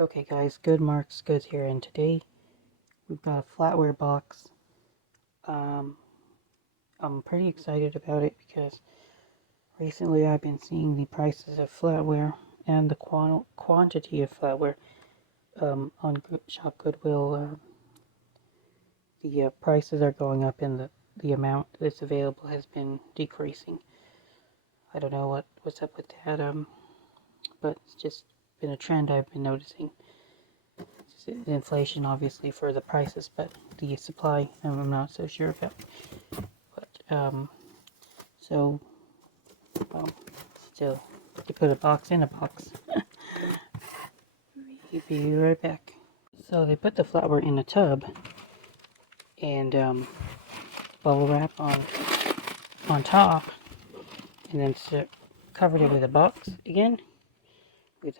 Okay guys, Good Marks Goods here, and today we've got a flatware box. I'm pretty excited about it because recently I've been seeing the prices of flatware and the quantity of flatware on Shop Goodwill. The prices are going up and the amount that's available has been decreasing. I don't know what's up with that, but it's just been a trend I've been noticing. Inflation obviously for the prices, but the supply I'm not so sure about. But so still, you put a box in a box. We'll be right back. So they put the flatware in a tub and bubble wrap on top, and then covered it with a box again with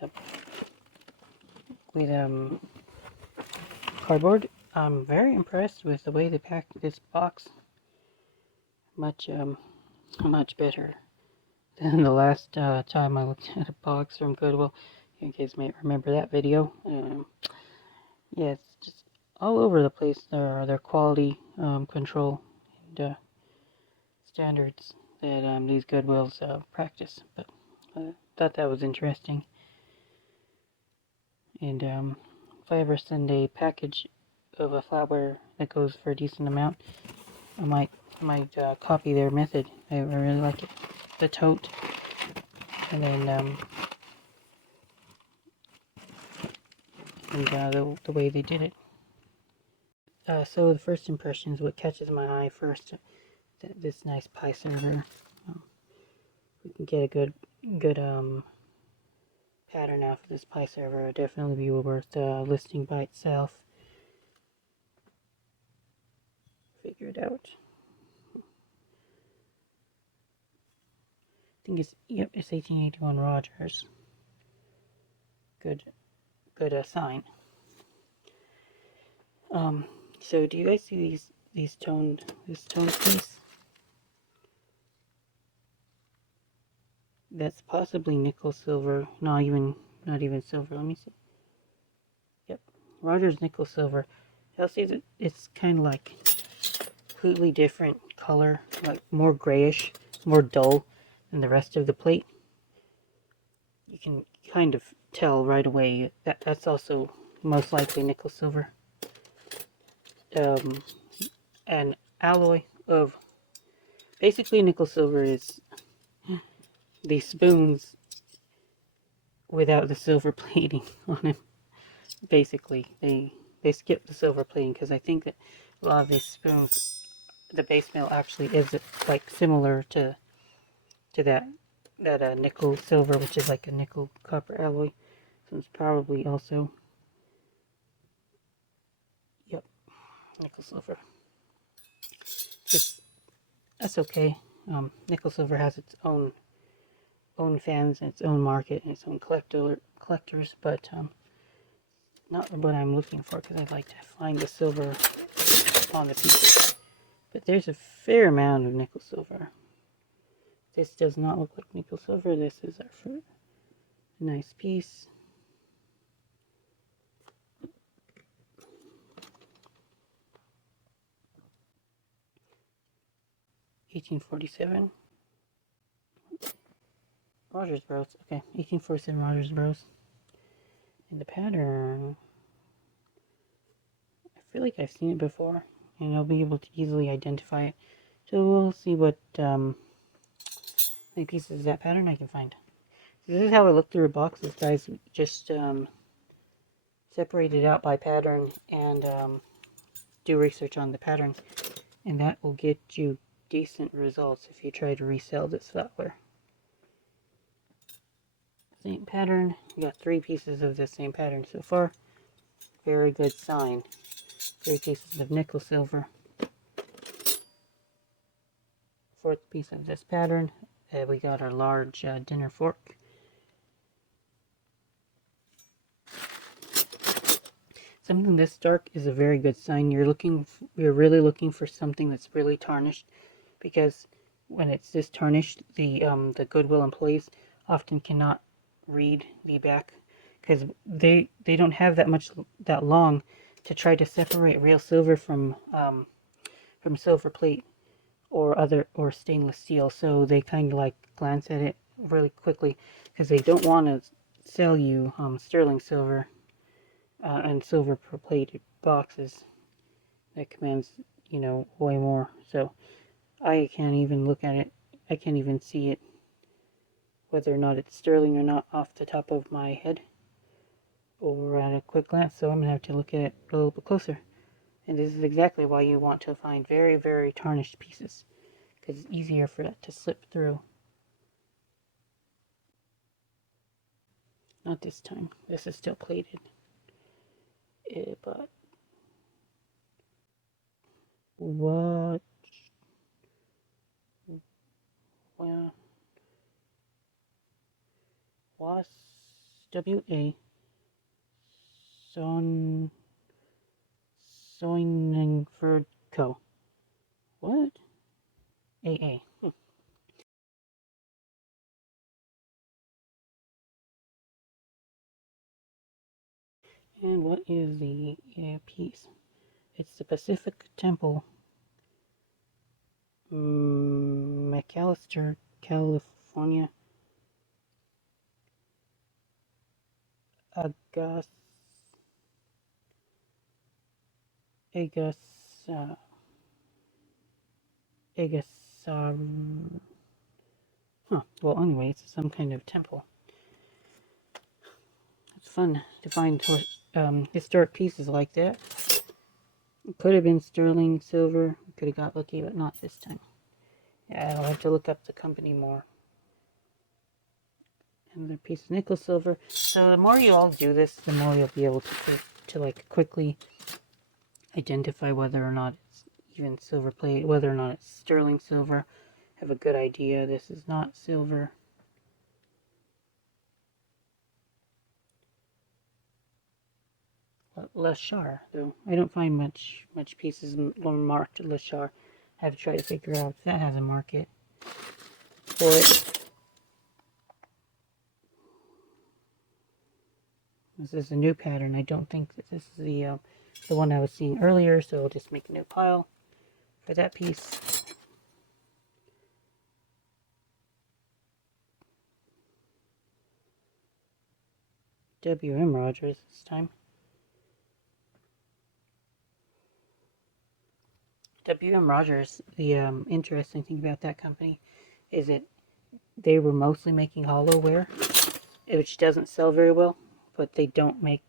cardboard. I'm very impressed with the way they packed this box. Much better than the last time I looked at a box from Goodwill. You guys may remember that video. Yeah, it's just all over the place. Their quality control and standards that these Goodwills practice. But I thought that was interesting. And if I ever send a package of a flatware that goes for a decent amount, I might copy their method. I really like it. The tote, and then the way they did it. So the first impressions, what catches my eye first, this nice pie server. We can get a good pattern out of this pie server. It'd definitely be worth listing by itself. Figure it out. I think it's 1881 Rogers. Good sign. So do you guys see this toned piece? That's possibly nickel silver, not even silver. Let me see. Yep, Rogers nickel silver. You'll see that it's kind of like completely different color, like more grayish, more dull than the rest of the plate. You can kind of tell right away that that's also most likely nickel silver. An alloy of basically nickel silver is the spoons without the silver plating on them. Basically, they skip the silver plating because I think that a lot of these spoons, the base metal actually is like similar to that nickel silver, which is like a nickel copper alloy. So it's probably also, yep, nickel silver. That's okay. Nickel silver has its own fans and its own market and its own collectors, but not what I'm looking for, because I'd like to find the silver on the pieces. But there's a fair amount of nickel silver. This does not look like nickel silver. This is a nice piece. $1847. Rogers Bros. Okay, 1847 Rogers Bros. And the pattern, I feel like I've seen it before, and I'll be able to easily identify it. So we'll see what many pieces of that pattern I can find. So this is how I look through boxes, guys. Just separate it out by pattern and do research on the patterns, and that will get you decent results if you try to resell this flatware. Same pattern. We got 3 pieces of the same pattern so far. Very good sign. 3 pieces of nickel silver. 4th piece of this pattern. We got our large dinner fork. Something this dark is a very good sign. You're really looking for something that's really tarnished, because when it's this tarnished, the Goodwill employees often cannot read the back because they don't have that long to try to separate real silver from silver plate or stainless steel. So they kind of like glance at it really quickly because they don't want to sell you sterling silver and silver per plated boxes that commands, way more. So I can't even look at it. I can't even see it, whether or not it's sterling or not, off the top of my head or at a quick glance. So I'm going to have to look at it a little bit closer. And this is exactly why you want to find very, very tarnished pieces, because it's easier for that to slip through. Not this time. This is still plated. But what? Well, was WA Son Soiningford Co. What? AA. And what is the piece? It's the Pacific Temple, McAllister, California. Agas, Agas, Agasar. Well, anyway, it's some kind of temple. It's fun to find historic pieces like that. It could have been sterling silver. Could have got lucky, but not this time. Yeah, I'll have to look up the company more. Another piece of nickel silver. So the more you all do this, the more you'll be able to like quickly identify whether or not it's even silver plate, whether or not it's sterling silver. Have a good idea. This is not silver. Lachar, though. I don't find much pieces marked Lachar. I have to try to figure out if that has a market for it. This is a new pattern. I don't think that this is the one I was seeing earlier, so I'll just make a new pile for that piece. W.M. Rogers this time. W.M. Rogers, the interesting thing about that company is that they were mostly making hollowware, which doesn't sell very well, but they didn't make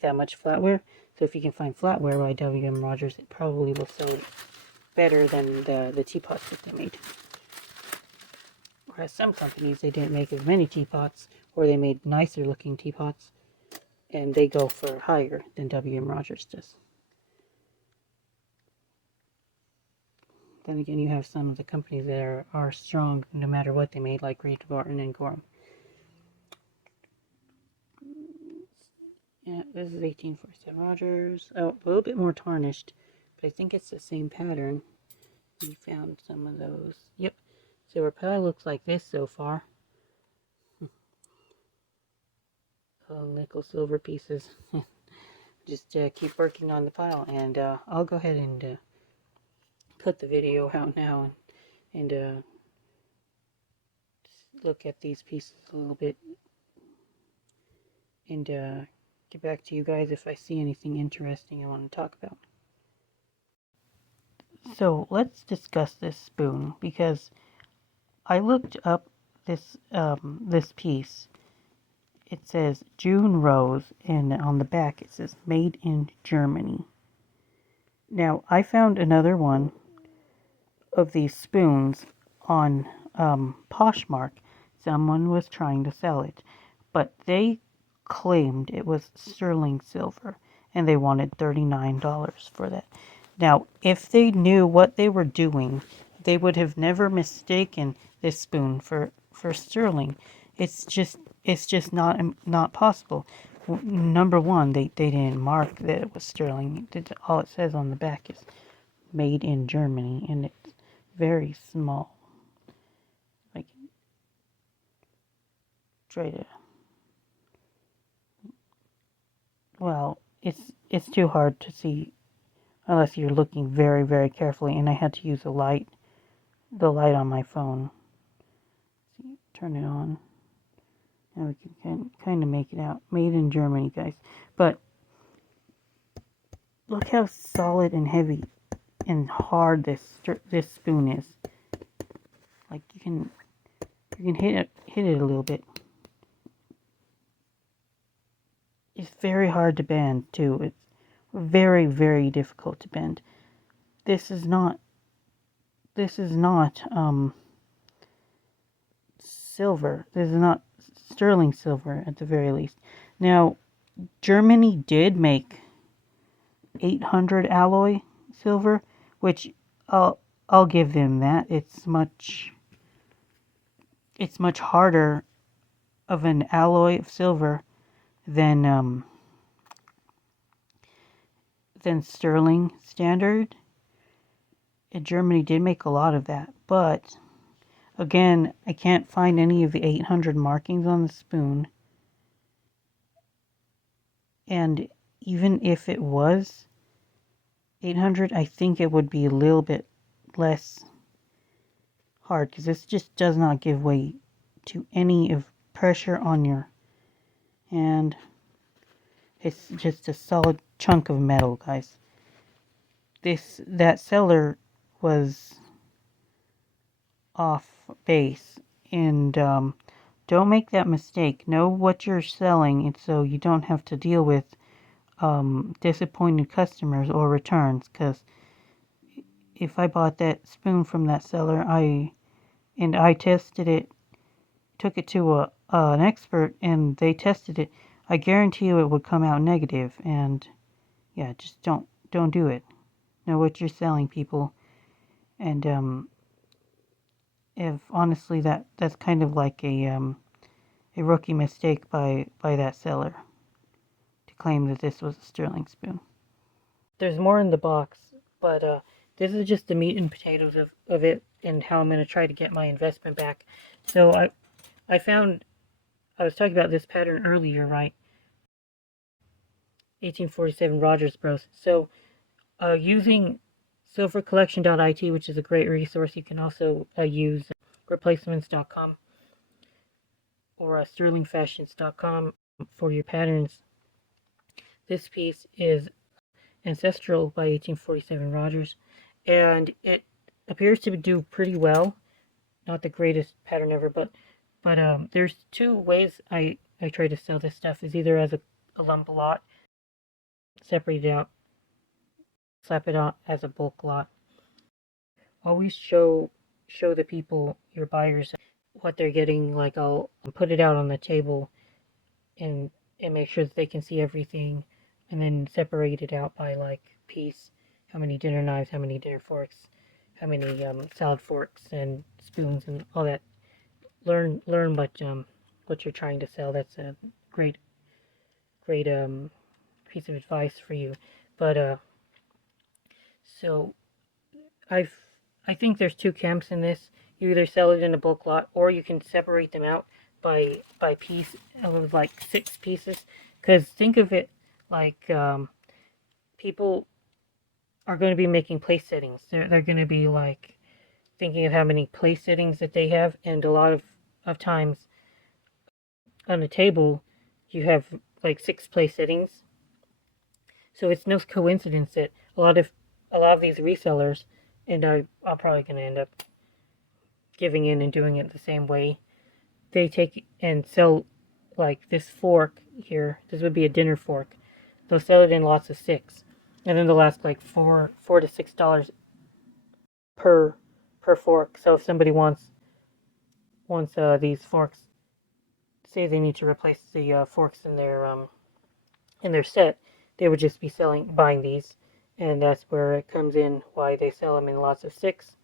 that much flatware. So if you can find flatware by W.M. Rogers, it probably will sell better than the teapots that they made. Whereas some companies, they didn't make as many teapots, or they made nicer looking teapots, and they go for higher than W.M. Rogers does. Then again, you have some of the companies that are strong no matter what they made, like Reed Barton and Gorham. Yeah, this is 1847 Rogers. Oh, a little bit more tarnished, but I think it's the same pattern. We found some of those. Yep. So our pile looks like this so far. Nickel silver pieces. Just keep working on the pile, and I'll go ahead and put the video out now and look at these pieces a little bit and get back to you guys if I see anything interesting I want to talk about. So let's discuss this spoon, because I looked up this piece. It says June Rose, and on the back it says made in Germany. Now I found another one of these spoons on Poshmark. Someone was trying to sell it, but they claimed it was sterling silver, and they wanted $39 for that. Now, if they knew what they were doing, they would have never mistaken this spoon for sterling. It's just not possible. Number one, they didn't mark that it was sterling. All it says on the back is made in Germany, and it's very small. I can try to it's too hard to see unless you're looking very, very carefully, and I had to use the light on my phone. See, turn it on. Now we can kind of make it out. Made in Germany, guys. But look how solid and heavy and hard this spoon is. Like you can hit it a little bit. It's very hard to bend too. It's very, very difficult to bend. This is not silver. This is not sterling silver at the very least. Now, Germany did make 800 alloy silver, which I'll give them that. It's much harder of an alloy of silver than sterling standard. And Germany did make a lot of that, but again, I can't find any of the 800 markings on the spoon. And even if it was 800, I think it would be a little bit less hard because this just does not give way to any of pressure on your hand. It's just a solid chunk of metal, guys. That seller was off base, and don't make that mistake. Know what you're selling, and so you don't have to deal with disappointed customers or returns. Because if I bought that spoon from that seller, I tested it, took it to an expert, and they tested it, I guarantee you it would come out negative. And yeah, just don't do it. Know what you're selling, people. And if honestly that's kind of like a rookie mistake by that seller to claim that this was a sterling spoon. There's more in the box, but this is just the meat and potatoes of it and how I'm going to try to get my investment back. So I found, I was talking about this pattern earlier, right? 1847 Rogers Bros. So using silvercollection.it, which is a great resource, you can also use replacements.com or sterlingfashions.com for your patterns. This piece is Ancestral by 1847 Rogers, and it appears to do pretty well. Not the greatest pattern ever, but there's two ways I try to sell this stuff. Is either as a lump lot, separate it out, slap it on as a bulk lot. Always show the people, your buyers, what they're getting. Like I'll put it out on the table and make sure that they can see everything, and then separate it out by like piece. How many dinner knives, how many dinner forks, how many salad forks and spoons and all that. Learn what you're trying to sell. That's a great piece of advice for you. But so I think there's two camps in this. You either sell it in a bulk lot, or you can separate them out by piece of like 6 pieces. Because think of it like people are going to be making place settings. They're going to be like thinking of how many place settings that they have, and a lot of times on a table you have like 6 place settings. So it's no coincidence that a lot of these resellers, and I'm probably going to end up giving in and doing it the same way. They take and sell like this fork here. This would be a dinner fork. They'll sell it in lots of 6, and then they'll ask like $4 to $6 per fork. So if somebody wants these forks, say they need to replace the forks in their set, they would just be buying these, and that's where it comes in why they sell them in lots of 6.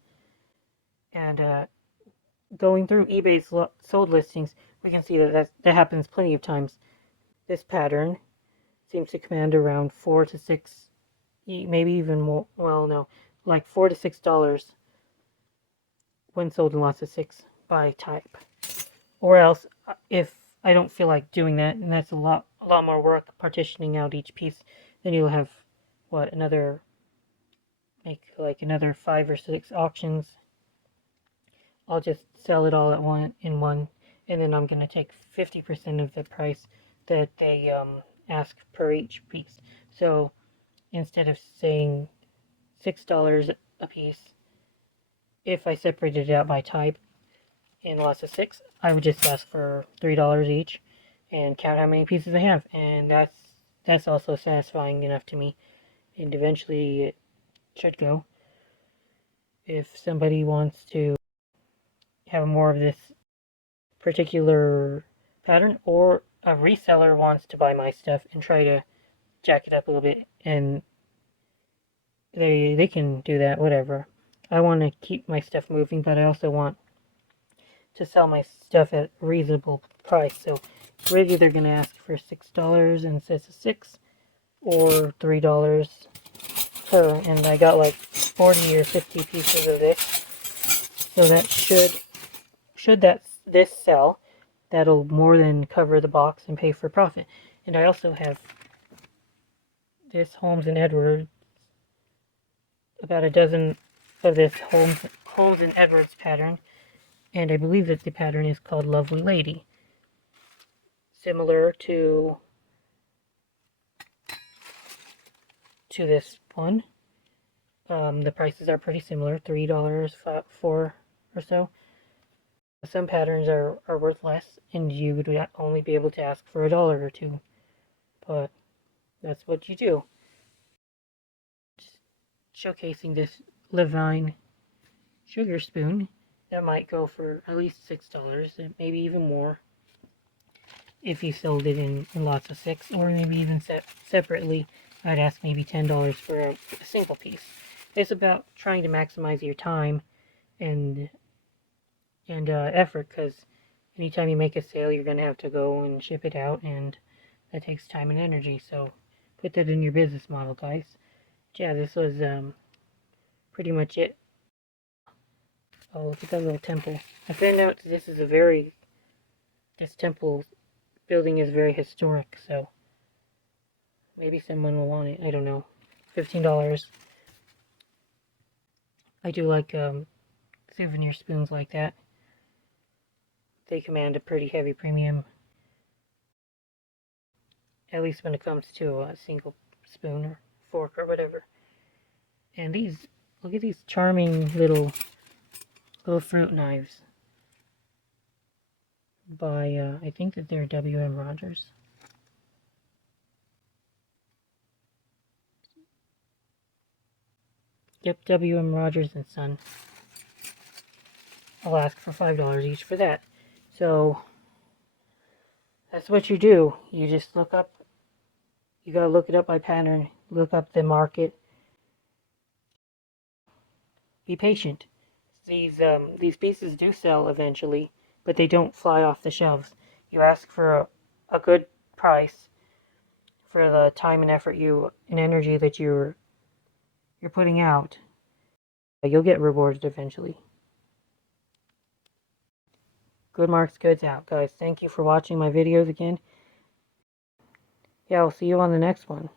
And going through eBay's sold listings, we can see that happens plenty of times. This pattern seems to command around 4 to 6, maybe even more. Well, no, like $4 to $6 when sold in lots of 6 by type. Or else, if I don't feel like doing that, and that's a lot more work partitioning out each piece, then you'll have, what, make like another 5 or 6 auctions. I'll just sell it all at one, and then I'm going to take 50% of the price that they ask per each piece. So instead of saying $6 a piece, if I separated it out by type in lots of 6, I would just ask for $3 each and count how many pieces I have, and that's also satisfying enough to me. And eventually it should go. If somebody wants to have more of this particular pattern, or a reseller wants to buy my stuff and try to jack it up a little bit, and they can do that, whatever. I want to keep my stuff moving, but I also want to sell my stuff at a reasonable price. So we're either going to ask for $6 and it says a 6, or $3 per, and I got like 40 or 50 pieces of this, so that should this sell, that'll more than cover the box and pay for profit. And I also have this Holmes and Edwards, about a dozen of this Holmes and Edwards pattern, and I believe that the pattern is called Lovely Lady, similar to this one. The prices are pretty similar, $3, 4 or so. Some patterns are worth less, and you would only be able to ask for $1 or $2, but that's what you do. Just showcasing this Levine sugar spoon that might go for at least $6, maybe even more if you sold it in lots of 6, or maybe even separately. I'd ask maybe $10 for a single piece. It's about trying to maximize your time and effort, because anytime you make a sale, you're going to have to go and ship it out, and that takes time and energy. So put that in your business model, guys. Yeah, this was pretty much it. Oh, look at that little temple. I found out this temple building is very historic, so maybe someone will want it. I don't know. $15. I do like souvenir spoons like that. They command a pretty heavy premium, at least when it comes to a single spoon or fork or whatever. And look at these charming little fruit knives by, I think that they're W.M. Rogers. Yep, W.M. Rogers and Son. I'll ask for $5 each for that. So that's what you do. You just you gotta look it up by pattern, look up the market, be patient. These pieces do sell eventually, but they don't fly off the shelves. You ask for a good price for the time and effort and energy that you're putting out. You'll get rewarded eventually. Good marks, goods out, guys. Thank you for watching my videos again. Yeah, I'll see you on the next one.